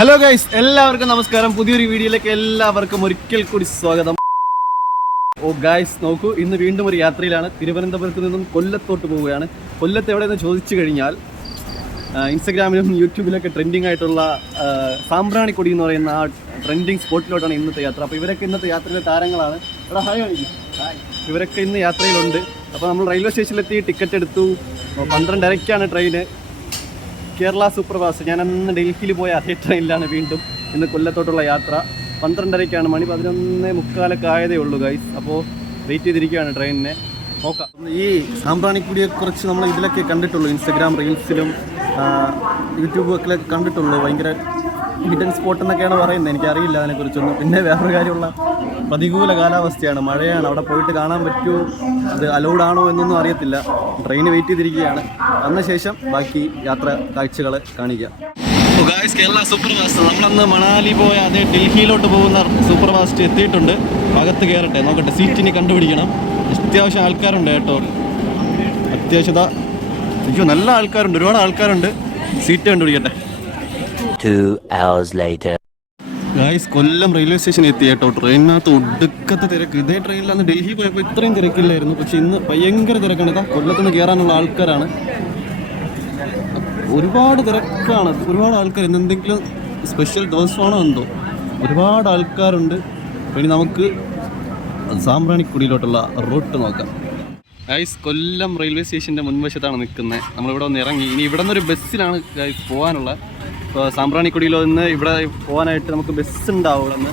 Hello guys, എല്ലാവർക്കും നമസ്കാരം. പുതിയൊരു വീഡിയോയിലേക്ക് എല്ലാവർക്കും ഒരിക്കൽ കൂടി സ്വാഗതം. ഓ ഗൈസ്, നോക്കൂ, ഇന്ന് വീണ്ടും ഒരു യാത്രയിലാണ്. തിരുവനന്തപുരത്ത് നിന്നും കൊല്ലത്തോട്ട് പോവുകയാണ്. കൊല്ലത്ത് എവിടെയെന്ന് ചോദിച്ചു കഴിഞ്ഞാൽ ഇൻസ്റ്റഗ്രാമിലും യൂട്യൂബിലൊക്കെ ട്രെൻഡിങ് ആയിട്ടുള്ള സാമ്പ്രാണിക്കൊടി എന്ന് പറയുന്ന ആ ട്രെൻഡിങ് സ്പോട്ടിലോട്ടാണ് ഇന്നത്തെ യാത്ര. അപ്പോൾ ഇവരൊക്കെ ഇന്നത്തെ യാത്രയിലെ താരങ്ങളാണ്. ഇവിടെ ഹായ് കാണിക്കും. ഇവരൊക്കെ ഇന്ന് യാത്രയിലുണ്ട്. അപ്പോൾ നമ്മൾ റെയിൽവേ സ്റ്റേഷനിലെത്തി, ടിക്കറ്റ് എടുത്തു. 12:30-ക്കാണ് ട്രെയിന്, കേരള സൂപ്പർ ഫാസ്റ്റ്. ഞാൻ അന്ന് ഡൽഹിയിൽ പോയ അതേ ട്രെയിനിലാണ് വീണ്ടും ഇന്ന് കൊല്ലത്തോട്ടുള്ള യാത്ര. 12:30-ക്കാണ്, മണി 11:45 ആയതേ ഉള്ളൂ ഗൈസ്. അപ്പോൾ വെയിറ്റ് ചെയ്തിരിക്കുകയാണ് ട്രെയിനിനെ. നോക്കാം. ഈ സാമ്പ്രാണിക്കുടിയെക്കുറിച്ച് നമ്മൾ ഇതിലൊക്കെ കണ്ടിട്ടുള്ളൂ, ഇൻസ്റ്റഗ്രാം റീൽസിലും യൂട്യൂബൊക്കെ കണ്ടിട്ടുള്ളൂ. ഭയങ്കര ഹിഡൻ സ്പോട്ട് എന്നൊക്കെയാണ് പറയുന്നത്, എനിക്കറിയില്ല അതിനെക്കുറിച്ചൊന്നും. പിന്നെ വേറൊരു കാര്യമുള്ള പ്രതികൂല കാലാവസ്ഥയാണ്, മഴയാണ്. അവിടെ പോയിട്ട് കാണാൻ പറ്റുമോ, അത് അലൗഡ് ആണോ എന്നൊന്നും അറിയത്തില്ല. ട്രെയിന് വെയിറ്റ് ചെയ്തിരിക്കുകയാണ്. വന്ന ശേഷം ബാക്കി യാത്ര കാഴ്ചകൾ കാണിക്കാം. കേരള സൂപ്പർ ഫാസ്റ്റ്, നമ്മളന്ന് മണാലി പോയ അതേ ഡൽഹിയിലോട്ട് പോകുന്ന സൂപ്പർ ഫാസ്റ്റ് എത്തിയിട്ടുണ്ട്. അകത്ത് കയറട്ടെ, നോക്കട്ടെ. സീറ്റിന് കണ്ടുപിടിക്കണം. അത്യാവശ്യം ആൾക്കാരുണ്ട് കേട്ടോ, അത്യാവശ്യത. അയ്യോ, നല്ല ആൾക്കാരുണ്ട്, ഒരുപാട് ആൾക്കാരുണ്ട്. സീറ്റ് കണ്ടുപിടിക്കട്ടെ. 2 hours later. ഗായ്സ്, കൊല്ലം റെയിൽവേ സ്റ്റേഷൻ എത്തി കേട്ടോ. ട്രെയിനിനകത്ത് ഒടുക്കത്തെ തിരക്ക്. ഇതേ ട്രെയിനിലാണ് ഡൽഹി പോയപ്പോൾ ഇത്രയും തിരക്കില്ലായിരുന്നു, പക്ഷെ ഇന്ന് ഭയങ്കര തിരക്കാണ്. ഇതാ കൊല്ലത്തുനിന്ന് കയറാനുള്ള ആൾക്കാരാണ്, ഒരുപാട് തിരക്കാണ്, ഒരുപാട് ആൾക്കാർ. ഇന്ന് എന്തെങ്കിലും സ്പെഷ്യൽ ദിവസമാണോ എന്തോ, ഒരുപാട് ആൾക്കാരുണ്ട്. ഇനി നമുക്ക് സാമ്പ്രാണിക്കുടിയിലോട്ടുള്ള റൂട്ട് നോക്കാം. ഗൈസ്, കൊല്ലം റെയിൽവേ സ്റ്റേഷൻ്റെ മുൻവശത്താണ് നിൽക്കുന്നത്. നമ്മളിവിടെ ഒന്ന് ഇറങ്ങി. ഇനി ഇവിടെ നിന്നൊരു ബസ്സിലാണ് ഗൈസ് പോകാനുള്ള. ഇപ്പോൾ സാമ്പ്രാണിക്കുടിയിലോ നിന്ന് ഇവിടെ പോകാനായിട്ട് നമുക്ക് ബസ് ഉണ്ടാവും. ഇവിടെ നിന്ന്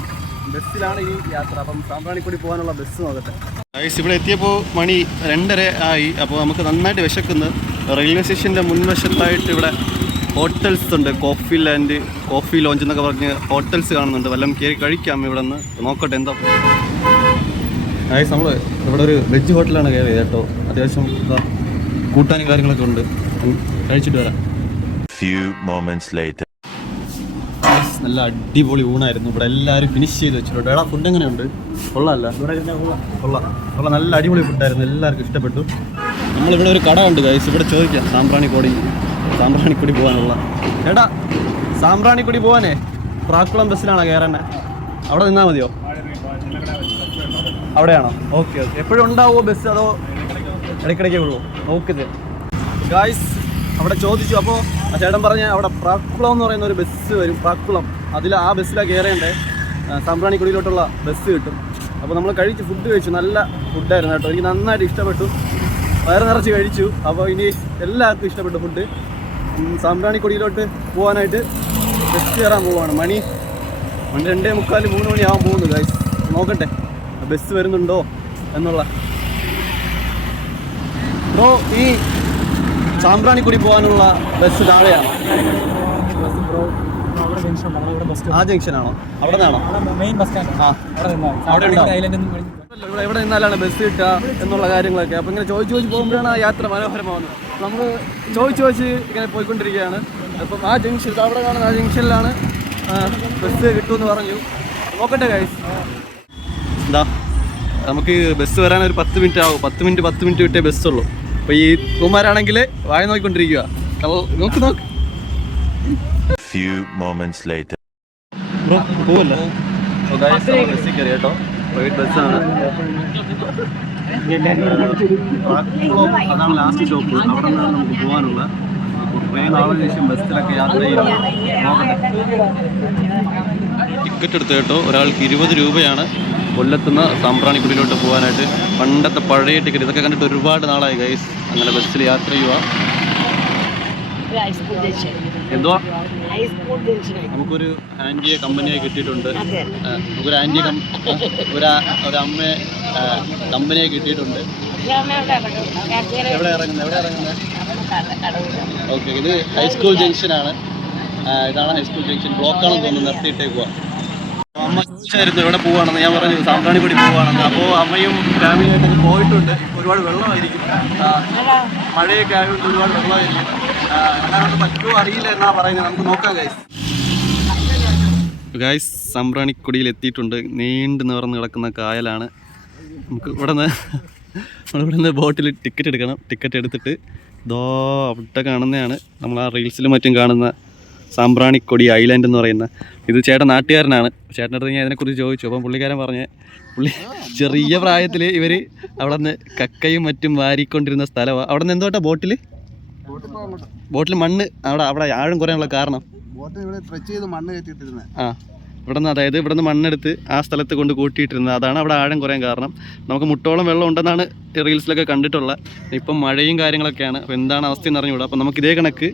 ബസ്സിലാണ് ഈ യാത്ര. അപ്പം സാമ്പ്രാണിക്കുടി പോകാനുള്ള ബസ് നോക്കട്ടെ. ഗൈസ്, ഇവിടെ എത്തിയപ്പോൾ മണി 2:30 ആയി. അപ്പോൾ നമുക്ക് നന്നായിട്ട് വിശക്കുന്നു. റെയിൽവേ സ്റ്റേഷൻ്റെ മുൻവശത്തായിട്ട് ഇവിടെ ഹോട്ടൽസ് ഉണ്ട്. കോഫി ലാൻഡ്, കോഫി ലോഞ്ച് എന്നൊക്കെ പറഞ്ഞ് ഹോട്ടൽസ് കാണുന്നുണ്ട്. വല്ലതും കയറി കഴിക്കാം ഇവിടെ നിന്ന്. നോക്കട്ടെ എന്താ. ഗൈസ്, നമ്മൾ ഇവിടെ ഒരു വെജ് ഹോട്ടലാണ് കയറിയത് കേട്ടോ. അത്യാവശ്യം കൂട്ടാനും കാര്യങ്ങളൊക്കെ ഉണ്ട്. കഴിച്ചിട്ട് വരാം. നല്ല അടിപൊളി ഊണായിരുന്നു. ഇവിടെ എല്ലാവരും ഫിനിഷ് ചെയ്ത് വെച്ചിട്ടുണ്ട്. എടാ, ഫുഡ് എങ്ങനെയുണ്ട്? കൊള്ളാമല്ല? കൊള്ളാം, നല്ല അടിപൊളി ഫുഡായിരുന്നു. എല്ലാവർക്കും ഇഷ്ടപ്പെട്ടു. നമ്മളിവിടെ ഒരു കട ഉണ്ട് ഗൈസ്, ഇവിടെ ചോദിക്കാം സാമ്പ്രാണിക്കൊടി പോകാനുള്ള. എടാ, സാമ്പ്രാണിക്കൊടി പോകാനേ പ്രാക്കുളം ബസ്സിലാണോ കയറന്നെ? അവിടെ നിന്നാൽ മതിയോ? അവിടെയാണോ? ഓക്കെ. എപ്പോഴും ഉണ്ടാവുമോ ബസ്, അതോ ഇടയ്ക്കിടയ്ക്കേ ഉള്ളൂ? നോക്കുന്നത് ഗായ്സ്, അവിടെ ചോദിച്ചു. അപ്പോൾ ആ ചേട്ടൻ പറഞ്ഞ അവിടെ പ്രാക്കുളം എന്ന് പറയുന്ന ഒരു ബസ് വരും, പ്രാക്കുളം. ആ ബസ്സിലാണ് കയറേണ്ടത്. സാമ്പ്രാണിക്കുടിയിലോട്ടുള്ള ബസ് കിട്ടും. അപ്പോൾ നമ്മൾ ഫുഡ് കഴിച്ചു. നല്ല ഫുഡായിരുന്നു കേട്ടോ, എനിക്ക് നന്നായിട്ട് ഇഷ്ടപ്പെട്ടു. വയറ് നിറച്ച് കഴിച്ചു. അപ്പോൾ ഇനി എല്ലാവർക്കും ഇഷ്ടപ്പെട്ടു ഫുഡ്. സാമ്പ്രാണിക്കുടിയിലോട്ട് പോകാനായിട്ട് ബസ് കയറാൻ പോവുകയാണ്. മണി 2:45, 3 മണിയാവാൻ പോകുന്നു ഗൈസ്. നോക്കട്ടെ ബസ് വരുന്നുണ്ടോ എന്നുള്ള. ബ്രോ, ഈ സാമ്പ്രാണിക്കുടി പോകാനുള്ള ബസ് താഴെയാണ്? ആ ജംഗ്ഷനാണോ? അവിടെ നിന്നാണോ? എവിടെ നിന്നാലാണ് ബസ് കിട്ടുക എന്നുള്ള കാര്യങ്ങളൊക്കെ. അപ്പോൾ ഇങ്ങനെ ചോദിച്ച് പോകുമ്പോഴാണ് ആ യാത്ര മനോഹരമാകുന്നത്. നമ്മൾ ചോദിച്ച് ഇങ്ങനെ പോയിക്കൊണ്ടിരിക്കുകയാണ്. അപ്പം ആ ജംഗ്ഷൻ, അവിടെ കാണുന്ന ആ ജംഗ്ഷനിലാണ് ബസ് കിട്ടുമെന്ന് പറഞ്ഞു. നോക്കട്ടെ ഗൈസ്. എന്താ, നമുക്ക് ബസ് വരാൻ ഒരു 10 മിനിറ്റ് ആവും. 10 മിനിറ്റ് വിട്ടേ ബസ്സുള്ളൂ. അപ്പോൾ ഈ കുമാരാണെങ്കിൽ വായ നോക്കിക്കൊണ്ടിരിക്കുക. നോക്ക് ബ്രോ, പോവല്ലേ? ബസ്സിൽ കയറി കേട്ടോ. പ്രൈവറ്റ് ബസ്സാണ്. അതാണ് ലാസ്റ്റ് സ്റ്റോപ്പ്. അവിടെ നിന്നാണ് നമുക്ക് പോകാനുള്ള. കുറേ നാളെ ശേഷം ബസ്സിലൊക്കെ യാത്ര ചെയ്യാം. ടിക്കറ്റ് എടുത്ത് കേട്ടോ. ഒരാൾക്ക് 20 രൂപയാണ് കൊല്ലത്തുനിന്ന് സാമ്പ്രാണിക്കുടിയിലോട്ട് പോകാനായിട്ട്. പണ്ടത്തെ പഴയ ടിക്കറ്റ്. ഇതൊക്കെ കണ്ടിട്ട് ഒരുപാട് നാളായി ഗൈസ്. അങ്ങനെ ബസ്സിൽ യാത്ര ചെയ്യുക. എന്തുവാ, നമുക്കൊരു ആൻറ്റിയെ കമ്പനിയായി കിട്ടിയിട്ടുണ്ട്. നമുക്കൊരു ആൻറ്റിയെ ഒരു അമ്മയെ കമ്പനിയായി കിട്ടിയിട്ടുണ്ട്. എവിടെ ഇറങ്ങുന്നത്? ഓക്കെ, ഇത് ഹൈസ്കൂൾ ജംഗ്ഷനാണ്. ഇതാണ് ഹൈസ്കൂൾ ജംഗ്ഷൻ. ബ്ലോക്കാണെന്ന് തോന്നുന്നു, നിർത്തിയിട്ടേക്കുക. അമ്മ ചോദിച്ചായിരുന്നു എവിടെ പോവുകയാണെന്ന്. ഞാൻ പറഞ്ഞു സാമ്പ്രാണിക്കുടി പോവുകയാണെന്ന്. അപ്പോൾ അമ്മയും ഫാമിലിയായിട്ടൊക്കെ പോയിട്ടുണ്ട്. ഒരുപാട് വെള്ളമായിരിക്കും, മഴയൊക്കെ ആയതുകൊണ്ട് ഒരുപാട് വെള്ളമായിരിക്കും. എല്ലാവർക്കും പറ്റുമോ അറിയില്ല എന്നാണ് പറയുന്നത്. നമുക്ക് നോക്കാം ഗൈസ്. സാമ്പ്രാണിക്കുടിയിൽ എത്തിയിട്ടുണ്ട്. നീണ്ടു നിവർന്ന് കിടക്കുന്ന കായലാണ്. നമുക്ക് നമ്മളിവിടെ ബോട്ടിൽ ടിക്കറ്റ് എടുക്കണം. ടിക്കറ്റ് എടുത്തിട്ട് അവിടെ കാണുന്നതാണ് നമ്മൾ ആ റീൽസിലും മറ്റും കാണുന്ന സാമ്പ്രാണിക്കൊടി ഐലൻഡ് എന്ന് പറയുന്ന ഇത് ചേട്ടൻ നാട്ടുകാരനാണ്. ചേട്ടൻ്റെ അടുത്ത് ഞാൻ ഇതിനെക്കുറിച്ച് ചോദിച്ചു. അപ്പം പുള്ളിക്കാരൻ പറഞ്ഞ് ചെറിയ പ്രായത്തിൽ ഇവർ അവിടെ നിന്ന് കക്കയും മറ്റും വാരിക്കൊണ്ടിരുന്ന സ്ഥലമാണ്. അവിടെ നിന്ന് എന്തോട്ടാ ബോട്ടിൽ മണ്ണ് അവിടെ ആഴം കുറയാനുള്ള കാരണം ഇവിടെ നിന്ന്, അതായത് ഇവിടെ നിന്ന് മണ്ണെടുത്ത് ആ സ്ഥലത്ത് കൊണ്ട് കൂട്ടിയിട്ടിരുന്നത്, അതാണ് അവിടെ ആഴം കുറയാൻ കാരണം. നമുക്ക് മുട്ടോളം വെള്ളം ഉണ്ടെന്നാണ് റീൽസിലൊക്കെ കണ്ടിട്ടുള്ളത്. ഇപ്പം മഴയും കാര്യങ്ങളൊക്കെയാണ്. അപ്പോൾ എന്താണ് അവസ്ഥയെന്ന് അറിഞ്ഞുകൂടാ. അപ്പോൾ നമുക്ക് ഇതേ കണക്ക്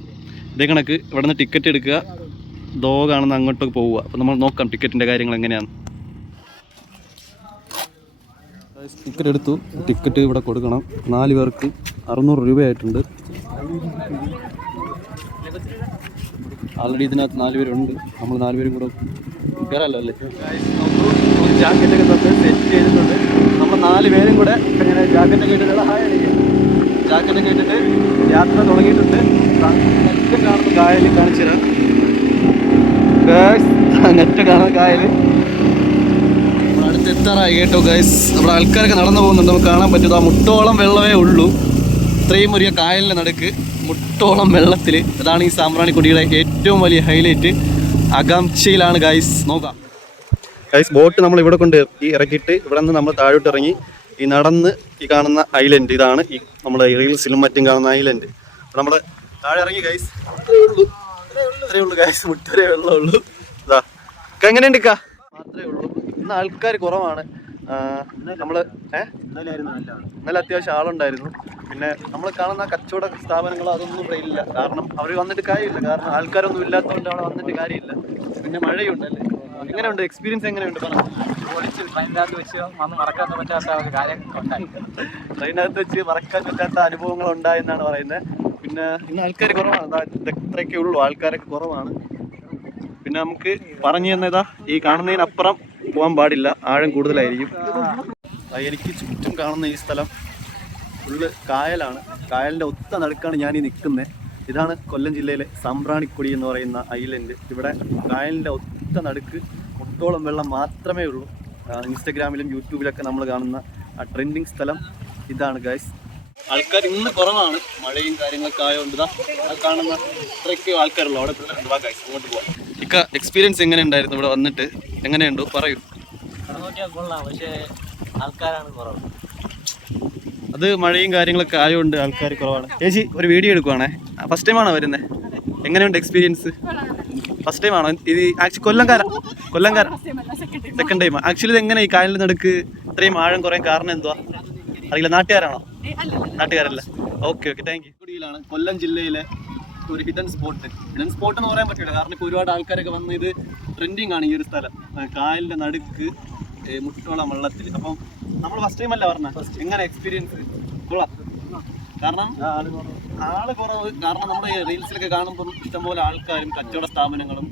ഇവിടെ നിന്ന് ടിക്കറ്റ് എടുക്കുക, കാണുന്ന അങ്ങോട്ടേക്ക് പോവുക. അപ്പോൾ നമ്മൾ നോക്കാം ടിക്കറ്റിൻ്റെ കാര്യങ്ങൾ എങ്ങനെയാണ്. ടിക്കറ്റ് എടുത്തു. ടിക്കറ്റ് ഇവിടെ കൊടുക്കണം. 4 പേർക്ക് 600 രൂപയായിട്ടുണ്ട്. ആൾറെഡി ഇതിനകത്ത് 4 പേരുണ്ട്. നമ്മൾ 4 പേരും കൂടെ കയറാമല്ലോ അല്ലേ. ജാക്കറ്റൊക്കെ തന്ന് സെറ്റ് ചെയ്തിട്ടുണ്ട്. നമ്മൾ 4 പേരും കൂടെ ഇങ്ങനെ ജാക്കറ്റൊക്കെ ഇട്ടിട്ട് ജാക്കറ്റൊക്കെ ഇട്ടിട്ട് യാത്ര തുടങ്ങിയിട്ടുണ്ട്. നെറ്റ് കാണുന്ന കായൽ കാണിച്ചു തരാം. നെറ്റ് കാണുന്ന കായൽ അടുത്ത് എത്താറായി കേട്ടോ ഗൈസ്. നമ്മുടെ ആൾക്കാരൊക്കെ നടന്നു പോകുന്നുണ്ട്. നമുക്ക് കാണാൻ പറ്റും. ആ മുട്ടോളം വെള്ളമേ ഉള്ളൂ. ഇത്രയും വലിയ കായലിൻ്റെ നടുക്ക് മുട്ടോളം വെള്ളത്തിൽ. അതാണ് ഈ സാമ്പ്രാണിക്കൊടിയുടെ ഏറ്റവും വലിയ ഹൈലൈറ്റ്. ആകാംക്ഷയിലാണ് ഗൈസ്. നോക്കാം ഗൈസ്. ബോട്ട് നമ്മൾ ഇവിടെ കൊണ്ട് ഇറക്കിയിട്ട് ഇവിടെ നിന്ന് നമ്മൾ താഴോട്ട് ഇറങ്ങി ഈ നടന്ന് ഈ കാണുന്ന ഐലൻഡ്, ഇതാണ് ഈ നമ്മുടെ റീൽസിലും മറ്റും കാണുന്ന ഐലൻഡ്. നമ്മൾ താഴെ ഇറങ്ങി ഗൈസ്. ഇത്രയേ ഉള്ളൂ ഗൈസ്. മുട്ടരേ വെള്ളമുള്ളൂ. ഇതാ എങ്ങനെയുണ്ട് ഇക്ക? മാത്രമേ ഉള്ളൂ. ഇന്ന് ആൾക്കാർ കുറവാണ്. നമ്മൾ ഇന്നലെ അത്യാവശ്യം ആളുണ്ടായിരുന്നു. പിന്നെ നമ്മൾ കാണുന്ന കച്ചവട സ്ഥാപനങ്ങൾ അതൊന്നും ഇവിടെ ഇല്ല. കാരണം അവർ വന്നിട്ട് കാര്യമില്ല. കാരണം ആൾക്കാരൊന്നും ഇല്ലാത്തതുകൊണ്ട് അവിടെ വന്നിട്ട് കാര്യമില്ല. പിന്നെ മഴയുണ്ടല്ലേ. എങ്ങനെയുണ്ട് എക്സ്പീരിയൻസ്? എങ്ങനെയുണ്ട് പറഞ്ഞു? ട്രെയിനകത്ത് വെച്ച് മറക്കാൻ പറ്റാത്ത അനുഭവങ്ങൾ ഉണ്ടായെന്നാണ് പറയുന്നത്. പിന്നെ ഇന്ന് ആൾക്കാർ കുറവാണ്. ഇത്രയൊക്കെ ഉള്ളൂ, ആൾക്കാരൊക്കെ കുറവാണ്. പിന്നെ നമുക്ക് പറഞ്ഞു തന്നതാ ഈ കാണുന്നതിനപ്പുറം പോകാൻ പാടില്ല, ആഴം കൂടുതലായിരിക്കും. എനിക്ക് ചുറ്റും കാണുന്ന ഈ സ്ഥലം ഫുള്ള് കായലാണ്. കായലിൻ്റെ ഒത്ത നടുക്കാണ് ഞാൻ ഈ നിൽക്കുന്നത്. ഇതാണ് കൊല്ലം ജില്ലയിലെ സാമ്പ്രാണിക്കൊടി എന്ന് പറയുന്ന ഐലൻഡ്. ഇവിടെ കായലിൻ്റെ ഒത്ത നടുക്ക് മുട്ടോളം വെള്ളം മാത്രമേ ഉള്ളൂ. ഇൻസ്റ്റഗ്രാമിലും യൂട്യൂബിലൊക്കെ നമ്മൾ കാണുന്ന ആ ട്രെൻഡിങ് സ്ഥലം ഇതാണ് ഗൈസ്. ആൾക്കാർ ഇന്ന് കുറവാണ്, മഴയും കാര്യങ്ങളൊക്കെ ആയതുകൊണ്ട് ഇതാ കാണുന്ന ഇത്രയൊക്കെ ആൾക്കാരുള്ളൂ. അവിടെ പിള്ളേരുണ്ട്. വാ ഗൈസ്, അങ്ങോട്ട് പോവാം. ഇക്ക എക്സ്പീരിയൻസ് എങ്ങനെ ഉണ്ടായിരുന്നു ഇവിടെ വന്നിട്ട്? എങ്ങനെയുണ്ടോ പറയൂ. കൊള്ളാം, പക്ഷേ ആൾക്കാരാണ് കുറവ്. അത് മഴയും കാര്യങ്ങളൊക്കെ ആയതുകൊണ്ട് ആൾക്കാർ കുറവാണ്. ചേച്ചി ഒരു വീഡിയോ എടുക്കുവാണേ. ഫസ്റ്റ് ടൈമാണോ വരുന്നത്? എങ്ങനെയുണ്ട് എക്സ്പീരിയൻസ്? ഫസ്റ്റ് ടൈം ആണോ ഇത്? ആക്ച്വലി കൊല്ലംകാരൻ സെക്കൻഡ് ടൈം. ആക്ച്വലി ഇത് എങ്ങനെ ഈ കായലിൻ്റെ നടുക്ക് ഇത്രയും ആഴം കുറയാൻ കാരണം എന്തുവാ അറിയില്ല. നാട്ടുകാരാണോ? നാട്ടുകാരല്ല. Okay thank you. കൊടിയിലാണ് കൊല്ലം ജില്ലയിലെ ഒരു ഹിഡൻ സ്പോട്ട് എന്ന് പറയാൻ പറ്റില്ല. കാരണം ഇപ്പോൾ ഒരുപാട് ആൾക്കാരൊക്കെ വന്ന് ഇത് ട്രെൻഡിങ് ആണ് ഈ ഒരു സ്ഥലം. കായലിൻ്റെ നടുക്ക് മുട്ടോളം വെള്ളത്തിൽ. അപ്പം നമ്മൾ ഫസ്റ്റ് ടൈം അല്ല പറഞ്ഞത്. എങ്ങനെ എക്സ്പീരിയൻസ്? കൊള്ളാം. കാരണം ആള് കുറവ്. കാരണം നമ്മുടെ റീൽസിലൊക്കെ കാണുമ്പോൾ ഇഷ്ടംപോലെ ആൾക്കാരും കച്ചവട സ്ഥാപനങ്ങളും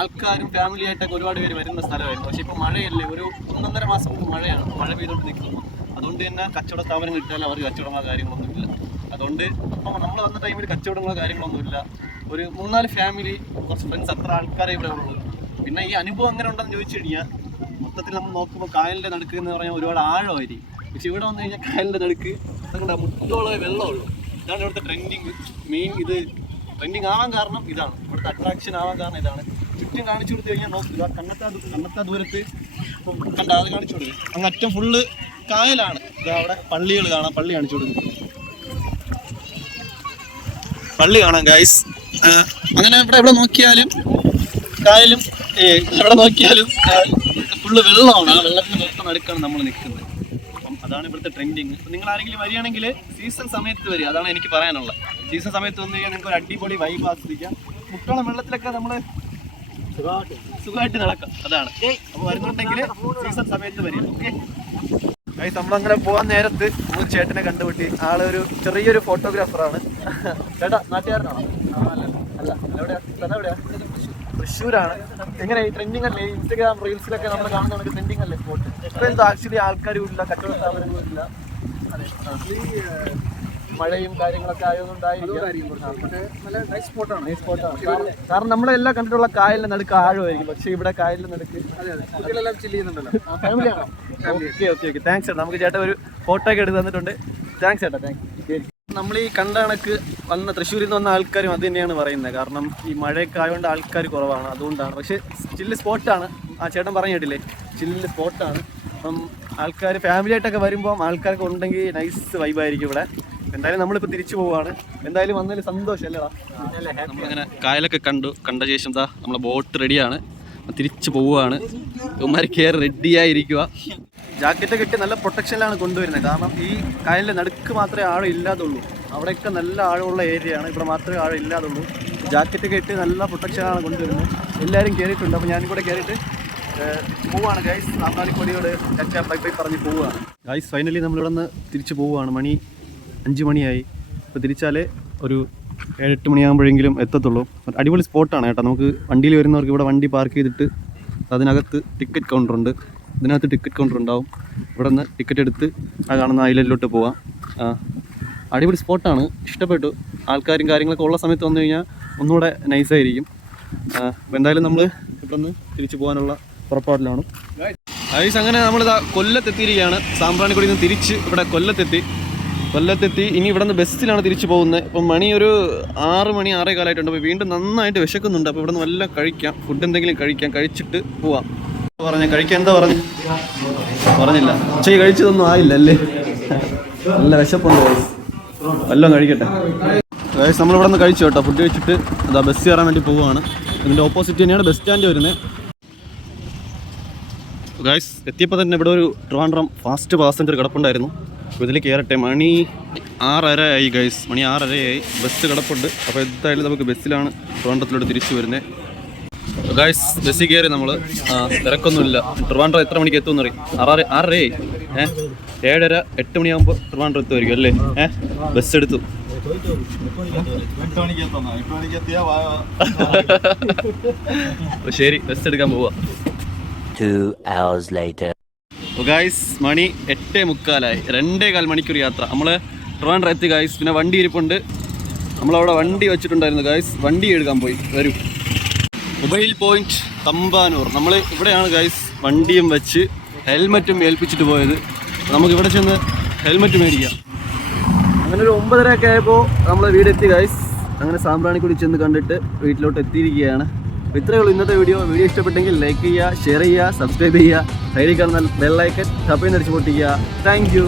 ആൾക്കാരും ഫാമിലി ആയിട്ടൊക്കെ ഒരുപാട് പേര് വരുന്ന സ്ഥലമായിരുന്നു. പക്ഷേ ഇപ്പോൾ മഴയല്ലേ, ഒരു 1.5 മാസം കൊണ്ട് മഴയാണ്. മഴ പെയ്തുകൊണ്ട് നിൽക്കുന്നു. അതുകൊണ്ട് തന്നെ കച്ചവട സ്ഥാപനങ്ങൾ ഇട്ടാൽ അവർക്ക് കച്ചവടങ്ങളോ കാര്യങ്ങളൊന്നുമില്ല. അതുകൊണ്ട് ഇപ്പം നമ്മൾ വന്ന ടൈമിൽ കച്ചവടങ്ങളോ കാര്യങ്ങളൊന്നുമില്ല. ഒരു 3-4 ഫാമിലി, കുറച്ച് ഫ്രണ്ട്സ്, അത്ര ആൾക്കാരെ ഇവിടെ ഉള്ളൂ. പിന്നെ ഈ അനുഭവം എങ്ങനെ ഉണ്ടെന്ന് ചോദിച്ചു കഴിഞ്ഞാൽ മൊത്തത്തിൽ നമ്മൾ നോക്കുമ്പോൾ കായലിൻ്റെ നടുക്ക് എന്ന് പറഞ്ഞാൽ ഒരുപാട് ആഴമായിരിക്കും. പക്ഷെ ഇവിടെ വന്നു കഴിഞ്ഞാൽ കായലിൻ്റെ നടുക്ക് അതുകൊണ്ട് മുട്ടോളം വെള്ളമുള്ളൂ. ഇതാണ് ഇവിടുത്തെ ട്രെൻഡിങ്. മെയിൻ ഇത് ട്രെൻഡിങ് ആവാൻ കാരണം ഇതാണ്. ഇവിടുത്തെ അട്രാക്ഷൻ ആവാൻ കാരണം ഇതാണ്. ചുറ്റും കാണിച്ചു കൊടുത്തു കഴിഞ്ഞാൽ നോക്കുക. കണ്ണത്താ ദൂരത്ത് കണ്ട അത് കാണിച്ചു കൊടുക്കുക. അങ്ങറ്റം ഫുള്ള് കായലാണ്. ഇത് അവിടെ പള്ളികൾ കാണാം. പള്ളി കാണിച്ചു കൊടുക്കും. പള്ളി കാണാം ഗൈസ്. അങ്ങനെ എവിടെ നോക്കിയാലും കായലും എവിടെ നോക്കിയാലും ഫുള്ള് വെള്ളമാണ്. ആ വെള്ളത്തിന് മൊത്തം നടുക്കാണ് നമ്മൾ നിൽക്കുന്നത്. അപ്പം അതാണ് ഇവിടുത്തെ ട്രെൻഡിങ്. അപ്പം നിങ്ങൾ ആരെങ്കിലും വരികയാണെങ്കിൽ സീസൺ സമയത്ത് വരിക. അതാണ് എനിക്ക് പറയാനുള്ളത്. സീസൺ സമയത്ത് വന്നു കഴിഞ്ഞാൽ നിങ്ങൾക്ക് ഒരു അടിപൊളി വൈബ് ആസ്വദിക്കാം. മുട്ടോളം വെള്ളത്തിലൊക്കെ നമ്മൾ സുഖമായിട്ട് നടക്കാം. അതാണ്. അപ്പോൾ വരുന്നുണ്ടെങ്കിൽ സീസൺ സമയത്ത് വരിക. ഓക്കെ ഗൈസ്, നമ്മളങ്ങനെ പോകാൻ നേരത്ത് ഒരു ചേട്ടനെ കണ്ടുപിട്ടി. ആളൊരു ചെറിയൊരു ഫോട്ടോഗ്രാഫറാണ്. ചേട്ടാ നാട്ടുകാരനാണോ? അല്ല. എവിടെയാ? തൃശ്ശൂരാണ്. എങ്ങനെ ഈ ട്രെൻഡിങ് അല്ലേ? ഇൻസ്റ്റഗ്രാം റീൽസിലൊക്കെ നമ്മൾ കാണുന്ന ട്രെൻഡിങ് അല്ലേ സ്പോട്ട്? ഇപ്പം എന്തോ ആക്ച്വലി ആൾക്കാരും ഇല്ല, കച്ചവട സ്ഥാപനങ്ങളും ഇല്ല. മഴയും കാര്യങ്ങളൊക്കെ ആയതുകൊണ്ടായിരിക്കും. കാരണം നമ്മളെല്ലാം കണ്ടിട്ടുള്ള കായലിന്റെ നടുക്ക് ആഴമായിരിക്കും. പക്ഷെ ഇവിടെ കായലിന്റെ നടുക്ക് ഫാമിലിയാണോ? ഓക്കെ താങ്ക്സ് ചേട്ടാ. നമുക്ക് ചേട്ടാ ഒരു ഫോട്ടോ ഒക്കെ എടുത്ത് തന്നിട്ടുണ്ട്. താങ്ക്സ് ചേട്ടാ. Thank you. നമ്മൾ ഈ കണ്ട കണക്ക് തൃശ്ശൂരിൽ നിന്ന് വന്ന ആൾക്കാരും അത് തന്നെയാണ് പറയുന്നത്. കാരണം ഈ മഴയൊക്കെ ആയതുകൊണ്ട് ആൾക്കാർ കുറവാണ്, അതുകൊണ്ടാണ്. പക്ഷേ ചില്ല് സ്പോട്ടാണ്, ആ ചേട്ടൻ പറഞ്ഞു കേട്ടില്ലേ, ചില്ല് സ്പോട്ടാണ്. അപ്പം ആൾക്കാർ ഫാമിലി ആയിട്ടൊക്കെ വരുമ്പം ആൾക്കാരൊക്കെ ഉണ്ടെങ്കിൽ നൈസ് വൈബായിരിക്കും ഇവിടെ. എന്തായാലും നമ്മളിപ്പോൾ തിരിച്ചു പോവുകയാണ്. എന്തായാലും വന്നതിൽ സന്തോഷം അല്ലേടാ. നമ്മളിങ്ങനെ കായലൊക്കെ കണ്ട ശേഷം നമ്മളെ ബോട്ട് റെഡിയാണ്, തിരിച്ചു പോവുകയാണ്. ഇവന്മാർ കയറി റെഡിയായിരിക്കുക. ജാക്കറ്റൊക്കെ ഇട്ട് നല്ല പ്രൊട്ടക്ഷനിലാണ് കൊണ്ടുവരുന്നത്. കാരണം ഈ കായലിൻ്റെ നടുക്ക് മാത്രമേ ആഴം ഇല്ലാതുള്ളൂ, അവിടെയൊക്കെ നല്ല ആഴമുള്ള ഏരിയയാണ്, ഇവിടെ മാത്രമേ ആഴം ഇല്ലാതുള്ളൂ. ജാക്കറ്റൊക്കെ ഇട്ട് നല്ല പ്രൊട്ടക്ഷനാണ് കൊണ്ടുവരുന്നത്. എല്ലാവരും കയറിയിട്ടുണ്ട്. അപ്പോൾ ഞാനും കൂടെ കയറിയിട്ട് പോവുകയാണ് ഗൈസ്. നാമ്പാലിക്കൊടിയോട് ചച്ചാ ബൈ ബൈ പറഞ്ഞ് പോവുകയാണ് ഗൈസ്. ഫൈനലി നമ്മളിവിടെ നിന്ന് തിരിച്ച് പോവുകയാണ്. 5 മണിയായി. ഇപ്പോൾ തിരിച്ചാലേ ഒരു 7-8 മണിയാകുമ്പോഴെങ്കിലും എത്തത്തുള്ളൂ. അടിപൊളി സ്പോട്ടാണ് കേട്ടോ. നമുക്ക് വണ്ടിയിൽ വരുന്നവർക്ക് ഇവിടെ വണ്ടി പാർക്ക് ചെയ്തിട്ട് അതിനകത്ത് ടിക്കറ്റ് കൗണ്ടറുണ്ട്, ഇതിനകത്ത് ടിക്കറ്റ് കൗണ്ടർ ഉണ്ടാവും. ഇവിടെ നിന്ന് ടിക്കറ്റ് എടുത്ത് ആ കാണുന്ന ഐലൻഡിലോട്ട് പോവാം. അടിപൊളി സ്പോട്ടാണ്, ഇഷ്ടപ്പെട്ടു. ആൾക്കാരും കാര്യങ്ങളൊക്കെ ഉള്ള സമയത്ത് വന്നു കഴിഞ്ഞാൽ ഒന്നുകൂടെ നൈസായിരിക്കും. അപ്പോൾ എന്തായാലും നമ്മൾ ഇവിടെ നിന്ന് തിരിച്ചു പോകാനുള്ള പുറപ്പാടിലാണ് ഗൈസ്. അങ്ങനെ നമ്മളിതാ കൊല്ലത്തെത്തിയിരിക്കുകയാണ്. സാമ്പ്രാണിക്കൊടിയിൽ നിന്ന് തിരിച്ച് ഇവിടെ കൊല്ലത്തെത്തി. ഇനി ഇവിടെ നിന്ന് ബസ്സിലാണ് തിരിച്ചു പോകുന്നത്. ഇപ്പം മണി ഒരു 6 മണി 6:15 അപ്പോൾ വീണ്ടും നന്നായിട്ട് വിശക്കുന്നുണ്ട്. അപ്പോൾ ഇവിടെ നിന്ന് വല്ല കഴിക്കാം, ഫുഡ് എന്തെങ്കിലും കഴിച്ചിട്ട് പോവാം. കഴിക്കാൻ എന്താ പറഞ്ഞില്ല. ഉച്ചയ്ക്ക് കഴിച്ചതൊന്നും ആയില്ല അല്ലേ, നല്ല വിശപ്പുണ്ട് ഗൈസ്. വല്ലതും കഴിക്കട്ടെ ഗൈസ്. നമ്മളിവിടെ നിന്ന് കഴിച്ചു കേട്ടോ. ഫുഡ് കഴിച്ചിട്ട് അതാ ബസ് കയറാൻ വേണ്ടി പോവുകയാണ്. ഇതിൻ്റെ ഓപ്പോസിറ്റ് തന്നെയാണ് ബസ് സ്റ്റാൻഡ് വരുന്നത് ഗൈസ്. എത്തിയപ്പോൾ തന്നെ ഇവിടെ ഒരു ട്രിവാൻഡ്രം ഫാസ്റ്റ് പാസഞ്ചർ കിടപ്പുണ്ടായിരുന്നു. അപ്പോൾ ഇതിൽ കയറട്ടെ. മണി 6:30 ആയി ഗൈസ്. മണി 6:30 ആയി. ബസ് കിടപ്പുണ്ട്. അപ്പോൾ എന്തായാലും നമുക്ക് ബസ്സിലാണ് ട്രിവാൻഡ്രത്തിലോട്ട് തിരിച്ചു വരുന്നത് ഗൈസ്. ബസ്സിൽ കയറി നമ്മൾ. തിരക്കൊന്നുമില്ല. ട്രിവാൻഡ്രം എത്ര മണിക്ക് എത്തുമെന്ന് പറയും? 6:30 7:30 8 മണിയാകുമ്പോൾ ട്രിവാൻഡ്രം എത്തുമായിരിക്കും അല്ലേ? ബസ് എടുത്തു. ശരി, ബസ് എടുക്കാൻ പോവാ. 2 hours later. ഗൈസ് മണി 8:45. 2.25 മണിക്കൂർ യാത്ര. നമ്മൾ ട്രിവാൻഡ്രം എത്തി ഗൈസ്. പിന്നെ വണ്ടി ഇരിപ്പുണ്ട്. നമ്മളവിടെ വണ്ടി വെച്ചിട്ടുണ്ടായിരുന്നു ഗൈസ്. വണ്ടി എടുക്കാൻ പോയി. വരൂ. Mobile point Thampanoor. നമ്മൾ ഇവിടെയാണ് ഗൈസ് വണ്ടിയും വെച്ച് ഹെൽമറ്റും ഏൽപ്പിച്ചിട്ട് പോയത്. നമുക്കിവിടെ ചെന്ന് ഹെൽമറ്റ് മേടിക്കാം. അങ്ങനെ ഒരു 9:30 ആയപ്പോൾ നമ്മൾ വീടെത്തി ഗൈസ്. അങ്ങനെ സാമ്പ്രാണിക്കൊടി ചെന്ന് കണ്ടിട്ട് വീട്ടിലോട്ട് എത്തിയിരിക്കുകയാണ്. അപ്പോൾ ഇത്രയേ ഉള്ളൂ ഇന്നത്തെ വീഡിയോ ഇഷ്ടപ്പെട്ടെങ്കിൽ ലൈക്ക് ചെയ്യുക, ഷെയർ ചെയ്യുക, സബ്സ്ക്രൈബ് ചെയ്യുക, സൈഡിൽ കാണുന്ന ബെൽ ഐക്കൺ ടപ്പ് ചെയ്ത് അടിച്ച് പൊട്ടിക്കുക. Thank U.